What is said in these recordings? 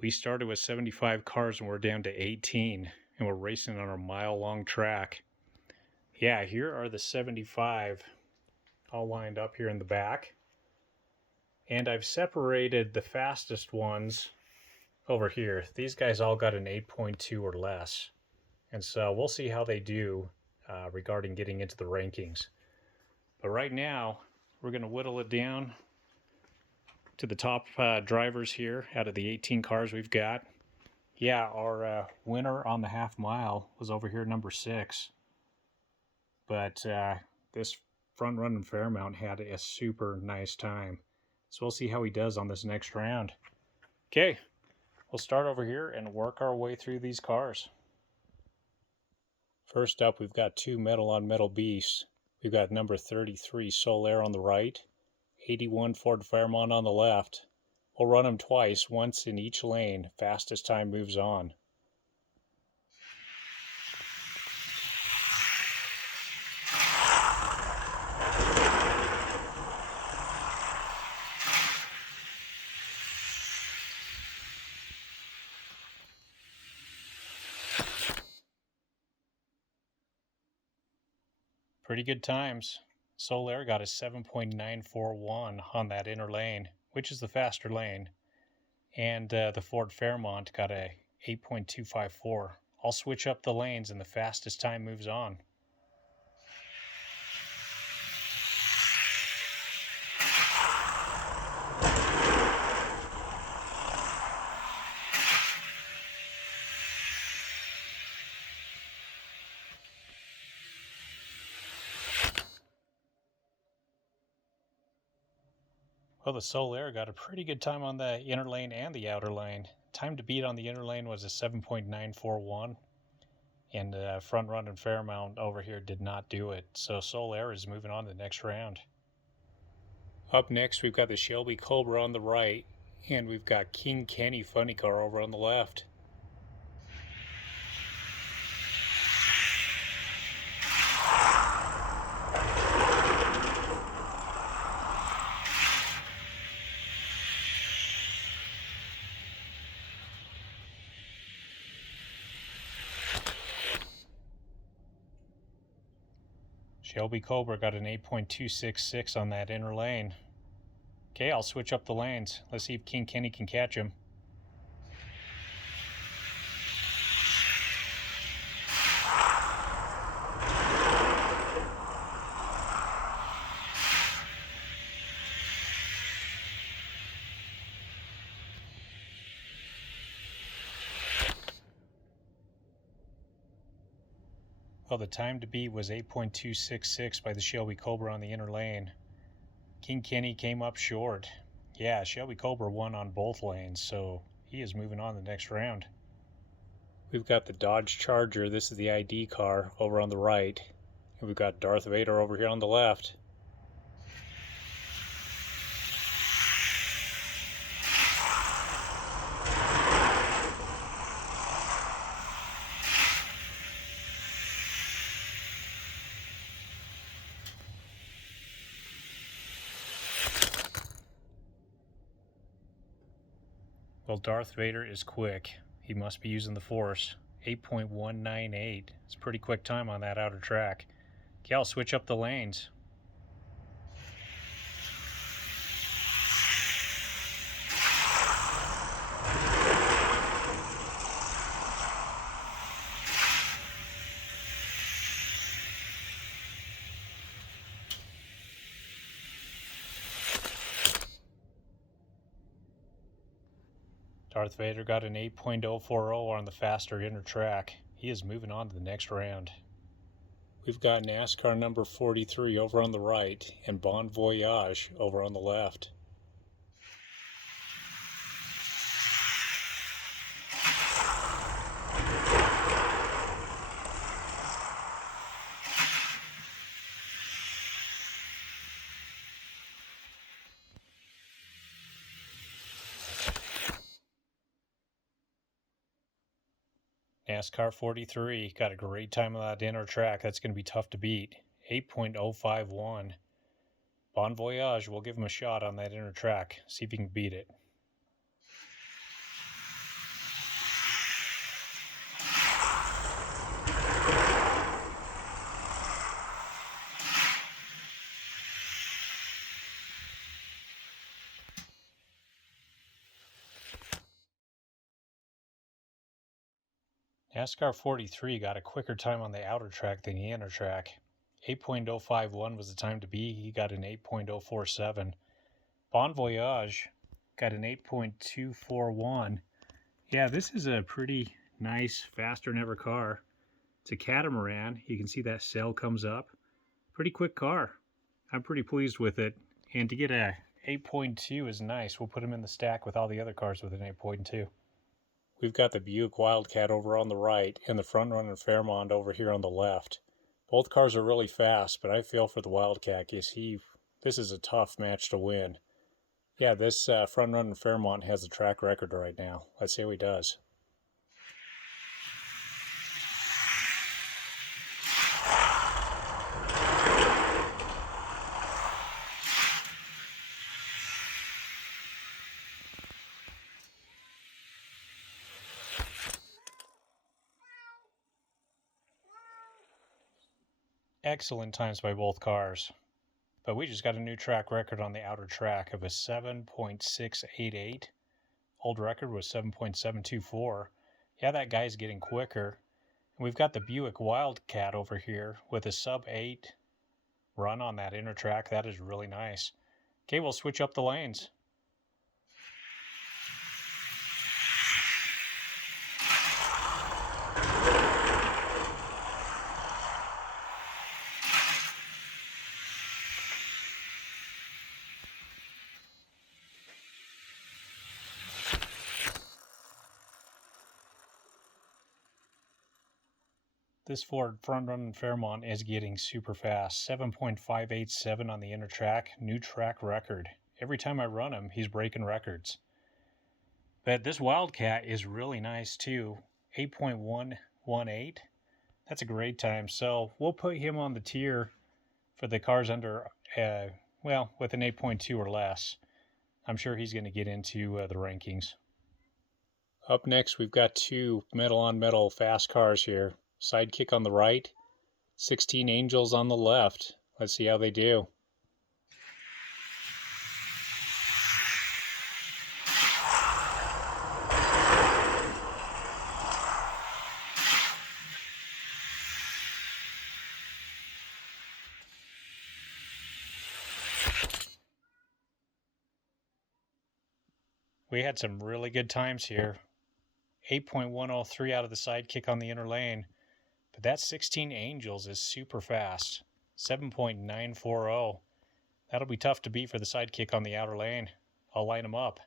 We started with 75 cars and we're down to 18, and we're racing on a mile-long track. Yeah, here are the 75 all lined up here in the back. And I've separated the fastest ones over here. These guys all got an 8.2 or less. And so we'll see how they do regarding getting into the rankings. But right now, we're going to whittle it down to the top drivers here out of the 18 cars we've got. Yeah, our winner on the half mile was over here, number 6. But this front running Fairmount had a super nice time. So we'll see how he does on this next round. Okay, we'll start over here and work our way through these cars. First up, we've got 2 metal on metal beasts. We've got number 33 Solaire on the right, 81 Ford Fairmont on the left. We'll run them twice, once in each lane, fastest time moves on. Pretty good times. Solaire got a 7.941 on that inner lane, which is the faster lane. And the Ford Fairmont got a 8.254. I'll switch up the lanes and the fastest time moves on. Well, the Solaire got a pretty good time on the inner lane and the outer lane. Time to beat on the inner lane was a 7.941. And front run and Fairmount over here did not do it. So Solaire is moving on to the next round. Up next, we've got the Shelby Cobra on the right, and we've got King Kenny Funny Car over on the left. Shelby Cobra got an 8.266 on that inner lane. Okay, I'll switch up the lanes. Let's see if King Kenny can catch him. Well, the time to beat was 8.266 by the Shelby Cobra on the inner lane. King Kenny came up short. Yeah, Shelby Cobra won on both lanes, so he is moving on to the next round. We've got the Dodge Charger, this is the ID car, over on the right. And we've got Darth Vader over here on the left. Well, Darth Vader is quick. He must be using the Force. 8.198. It's a pretty quick time on that outer track. Okay, I'll switch up the lanes. Darth Vader got an 8.040 on the faster inner track. He is moving on to the next round. We've got NASCAR number 43 over on the right and Bon Voyage over on the left. NASCAR 43 got a great time on that inner track. That's going to be tough to beat. 8.051. Bon Voyage will give him a shot on that inner track. See if he can beat it. NASCAR 43 got a quicker time on the outer track than the inner track. 8.051 was the time to be. He got an 8.047. Bon Voyage got an 8.241. Yeah, this is a pretty nice, faster than ever car. It's a catamaran. You can see that sail comes up. Pretty quick car. I'm pretty pleased with it. And to get a 8.2 is nice. We'll put him in the stack with all the other cars with an 8.2. We've got the Buick Wildcat over on the right and the front runner Fairmont over here on the left. Both cars are really fast, but I feel for the Wildcat because this is a tough match to win. Yeah, this front runner Fairmont has a track record right now. Let's see how he does. Excellent times by both cars. But we just got a new track record on the outer track of a 7.688. Old record was 7.724. Yeah, that guy's getting quicker. And we've got the Buick Wildcat over here with a sub-8 run on that inner track. That is really nice. Okay, we'll switch up the lanes. This Ford front-running Fairmont is getting super fast. 7.587 on the inner track, new track record. Every time I run him, he's breaking records. But this Wildcat is really nice too. 8.118. That's a great time. So we'll put him on the tier for the cars under, with an 8.2 or less. I'm sure he's going to get into the rankings. Up next, we've got two metal-on-metal fast cars here. Sidekick on the right, 16 Angels on the left. Let's see how they do. We had some really good times here. 8.103 out of the Sidekick on the inner lane. But that 16 Angels is super fast. 7.940. That'll be tough to beat for the Sidekick on the outer lane. I'll line him up.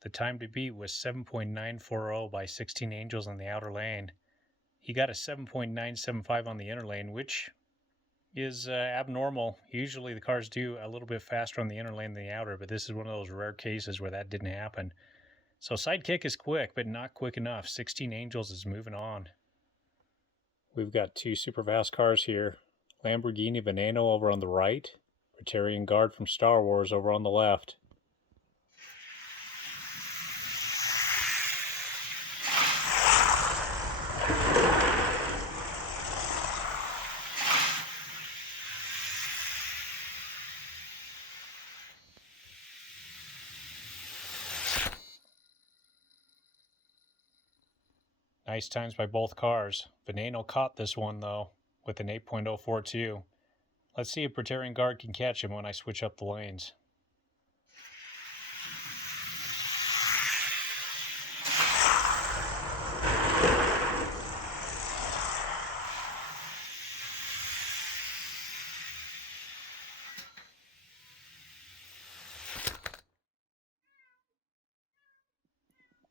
The time to beat was 7.940 by 16 Angels on the outer lane. He got a 7.975 on the inner lane, which is abnormal. Usually the cars do a little bit faster on the inner lane than the outer, but this is one of those rare cases where that didn't happen. So Sidekick is quick, but not quick enough. 16 Angels is moving on. We've got two super fast cars here. Lamborghini Veneno over on the right. Praetorian Guard from Star Wars over on the left. Nice times by both cars. Veneno caught this one, though, with an 8.042. Let's see if Praetorian Guard can catch him when I switch up the lanes.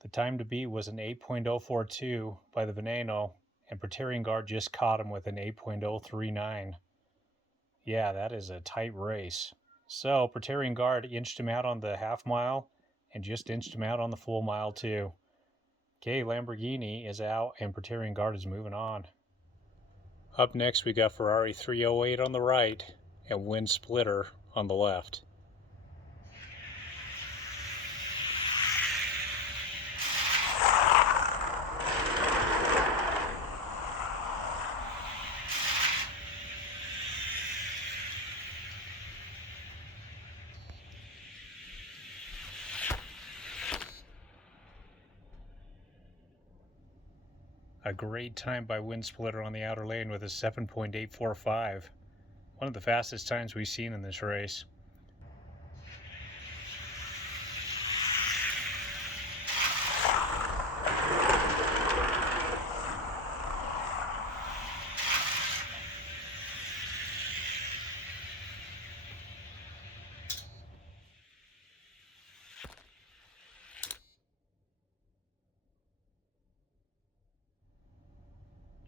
The time to beat was an 8.042 by the Veneno, and Praetorian Guard just caught him with an 8.039. Yeah, that is a tight race. So Praetorian Guard inched him out on the half mile and just inched him out on the full mile too. Okay, Lamborghini is out and Praetorian Guard is moving on. Up next we got Ferrari 308 on the right and Wind Splitter on the left. A great time by Wind Splitter on the outer lane with a 7.845. One of the fastest times we've seen in this race.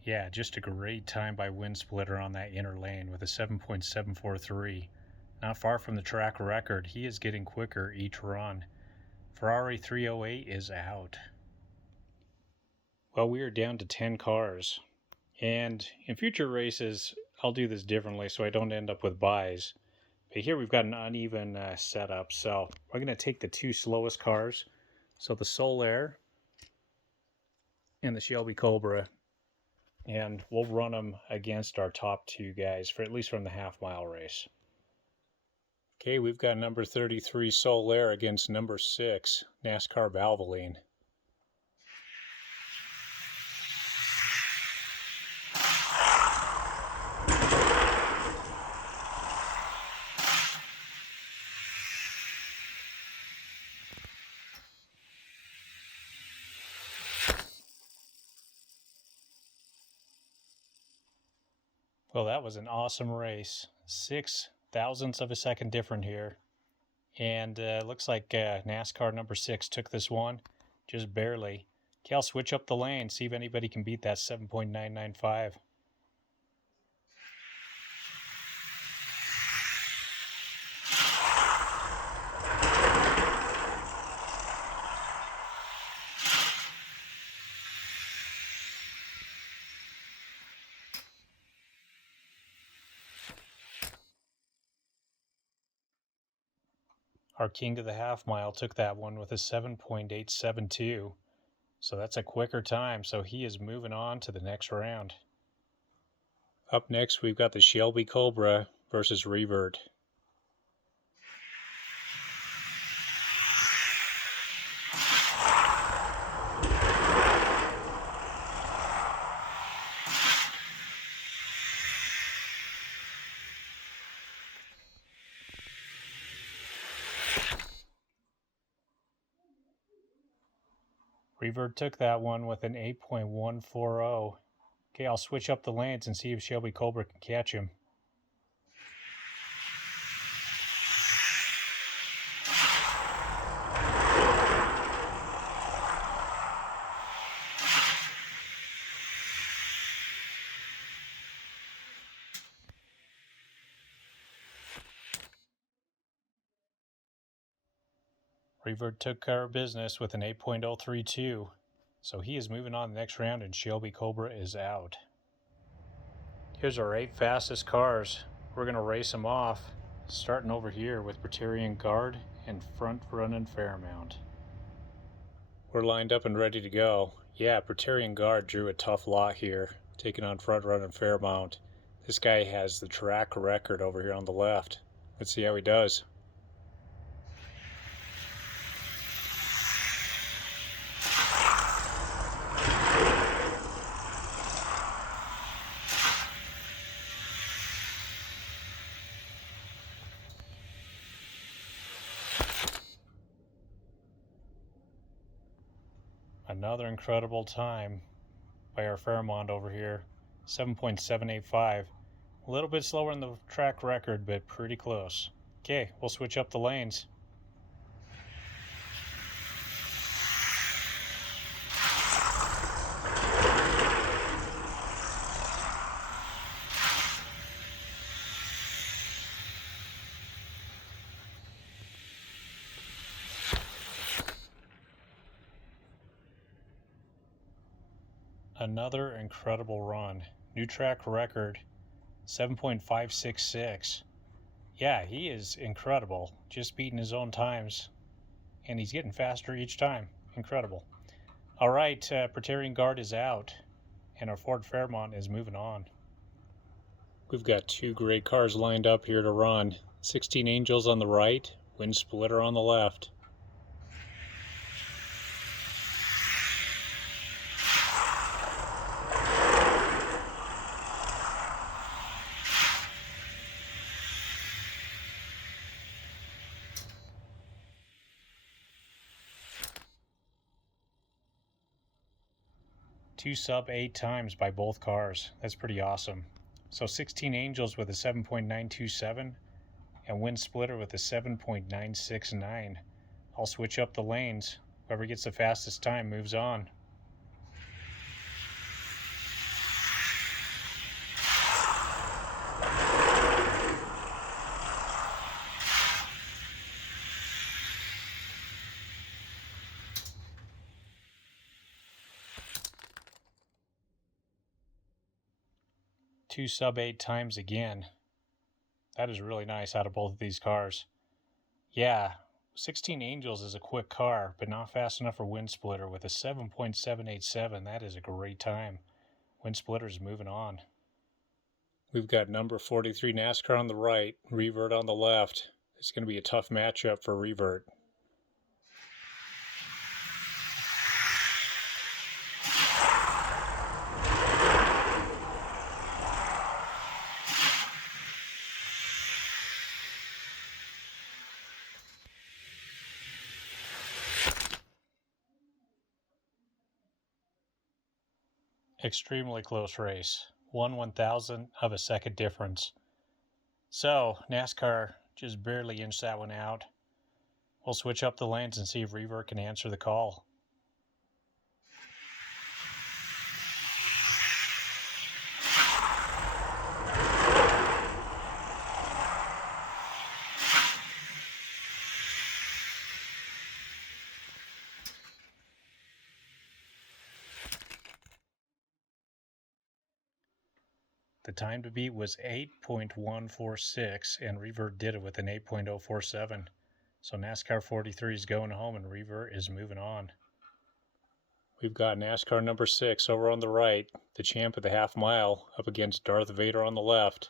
Yeah, just a great time by Wind Splitter on that inner lane with a 7.743. Not far from the track record. He is getting quicker each run. Ferrari 308 is out. Well, we are down to 10 cars. And in future races, I'll do this differently so I don't end up with buys. But here we've got an uneven setup. So we're going to take the two slowest cars. So the Solaire and the Shelby Cobra. And we'll run them against our top two guys for at least from the half-mile race. Okay, we've got number 33 Solaire against number 6 NASCAR Valvoline. Well, that was an awesome race. 0.06 of a second different here. And looks like NASCAR number 6 took this one just barely. Okay, I'll switch up the lane, see if anybody can beat that 7.995. Our king of the half mile took that one with a 7.872. So that's a quicker time, so he is moving on to the next round. Up next, we've got the Shelby Cobra versus Revert. Revert took that one with an 8.140. Okay, I'll switch up the lanes and see if Shelby Cobra can catch him. Revert took care of business with an 8.032. So he is moving on the next round and Shelby Cobra is out. Here's our 8 fastest cars. We're going to race them off, starting over here with Praetorian Guard and front running Fairmount. We're lined up and ready to go. Yeah, Praetorian Guard drew a tough lot here, taking on front running Fairmount. This guy has the track record over here on the left. Let's see how he does. Another incredible time by our Fairmont over here, 7.785. A little bit slower than the track record, but pretty close. Okay, we'll switch up the lanes. Another incredible run. New track record, 7.566. Yeah, he is incredible. Just beating his own times. And he's getting faster each time. Incredible. All right, Praetorian Guard is out. And our Ford Fairmont is moving on. We've got 2 great cars lined up here to run. 16 Angels on the right, Wind Splitter on the left. 2 sub 8 times by both cars. That's pretty awesome. So 16 Angels with a 7.927 and Wind Splitter with a 7.969. I'll switch up the lanes. Whoever gets the fastest time moves on. Two sub 8 times again. That is really nice out of both of these cars. Yeah, 16 Angels is a quick car, but not fast enough for Wind Splitter with a 7.787. That is a great time. Wind Splitter's moving on. We've got number 43 NASCAR on the right, Revert on the left. It's going to be a tough matchup for Revert. Extremely close race. 1/1000 of a second difference. So, NASCAR just barely inched that one out. We'll switch up the lanes and see if Revert can answer the call. The time to beat was 8.146, and Revert did it with an 8.047. So NASCAR 43 is going home, and Revert is moving on. We've got NASCAR number 6 over on the right, the champ of the half mile, up against Darth Vader on the left.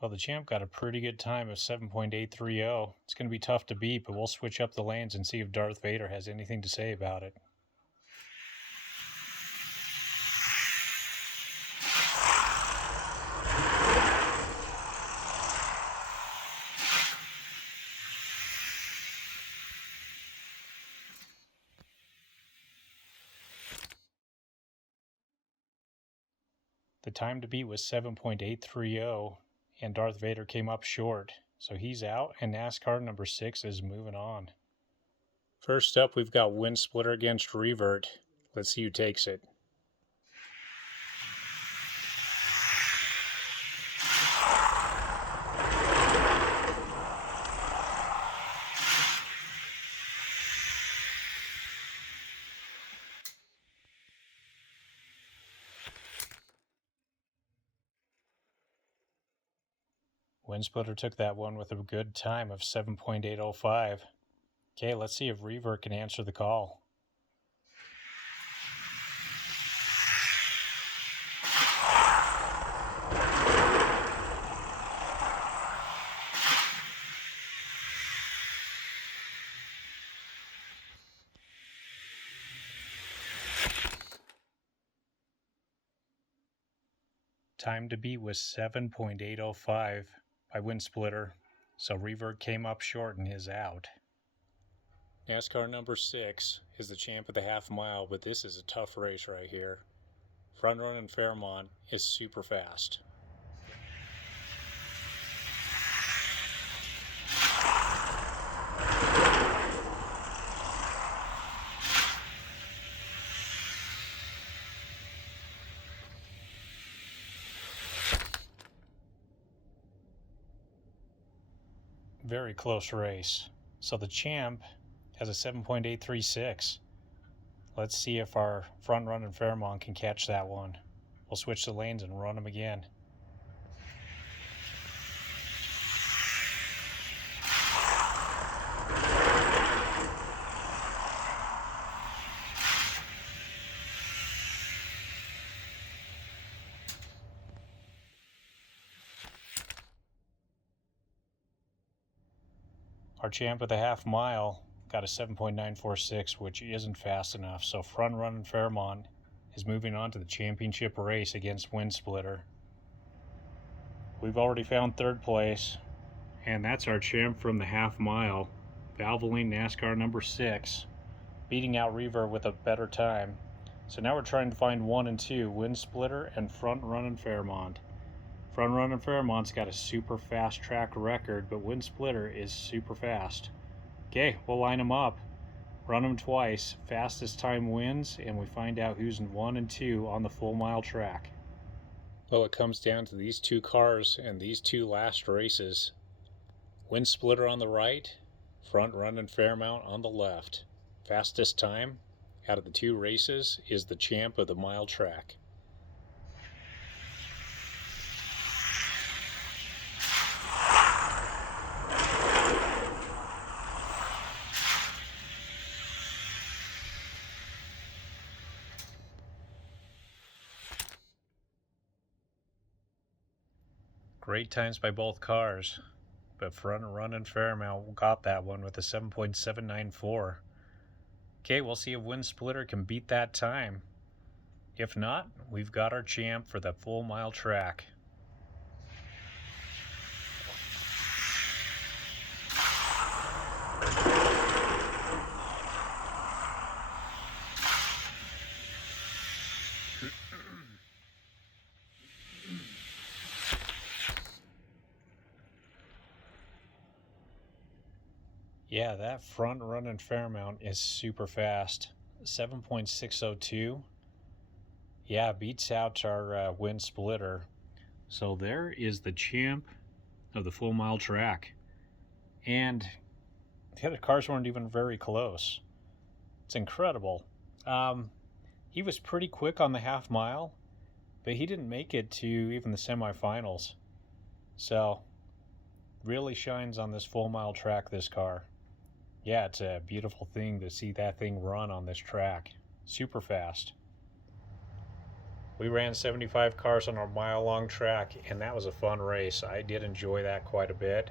Well, the champ got a pretty good time of 7.830. It's going to be tough to beat, but we'll switch up the lanes and see if Darth Vader has anything to say about it. The time to beat was 7.830. And Darth Vader came up short. So he's out, and NASCAR number 6 is moving on. First up, we've got Wind Splitter against Revert. Let's see who takes it. Wind Splitter took that one with a good time of 7.805. Okay, let's see if Revert can answer the call. Time to beat was 7.805 by Wind Splitter, so Revert came up short and is out. NASCAR number 6 is the champ of the half mile, but this is a tough race right here. Front run in Fairmont is super fast. Very close race. So the champ has a 7.836. Let's see if our front run in Fairmont can catch that one. We'll switch the lanes and run them again. Our champ of the half mile got a 7.946, which isn't fast enough. So Front Running Fairmont is moving on to the championship race against Wind Splitter. We've already found third place, and that's our champ from the half mile, Valvoline NASCAR number 6, beating out Reaver with a better time. So now we're trying to find 1 and 2, Wind Splitter and Front Running Fairmont. Front Running Fairmont's got a super fast track record, but Wind Splitter is super fast. Okay, we'll line them up, run them twice, fastest time wins, and we find out who's in 1 and 2 on the full mile track. Well, it comes down to these two cars and these two last races. Wind Splitter on the right, Front Running Fairmont on the left. Fastest time out of the two races is the champ of the mile track. Great times by both cars, but Front Running Fairmont got that one with a 7.794. Okay, we'll see if Wind Splitter can beat that time. If not, we've got our champ for the full mile track. Yeah, that Front Running Fairmont is super fast. 7.602. Yeah, beats out our Wind Splitter. So there is the champ of the full mile track. And the other cars weren't even very close. It's incredible. He was pretty quick on the half mile, but he didn't make it to even the semifinals. So really shines on this full mile track, this car. Yeah, it's a beautiful thing to see that thing run on this track. Super fast. We ran 75 cars on our mile-long track, and that was a fun race. I did enjoy that quite a bit.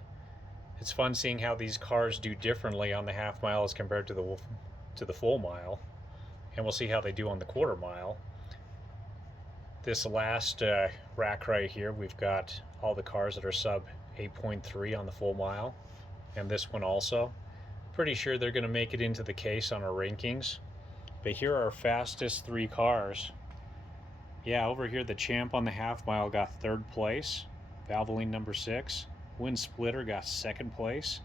It's fun seeing how these cars do differently on the half mile as compared to the full mile, and we'll see how they do on the quarter mile. This last rack right here, we've got all the cars that are sub 8.3 on the full mile, and this one also. Pretty sure they're going to make it into the case on our rankings. But here are our fastest 3 cars. Yeah, over here the champ on the half mile got 3rd place, Valvoline number 6. Wind Splitter got 2nd place,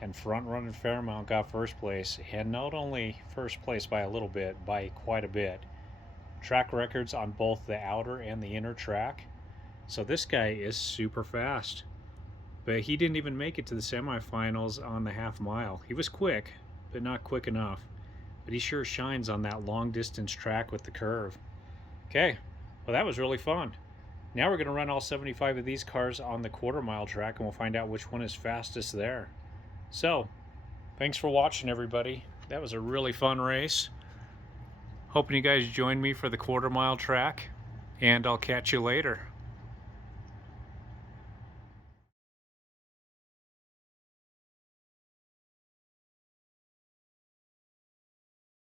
and Front Running Fairmont got 1st place. And not only 1st place by a little bit, by quite a bit. Track records on both the outer and the inner track. So this guy is super fast. But he didn't even make it to the semifinals on the half mile. He was quick, but not quick enough. But he sure shines on that long distance track with the curve. Okay, well that was really fun. Now we're going to run all 75 of these cars on the quarter mile track, and we'll find out which one is fastest there. So, thanks for watching, everybody. That was a really fun race. Hoping you guys join me for the quarter mile track, and I'll catch you later.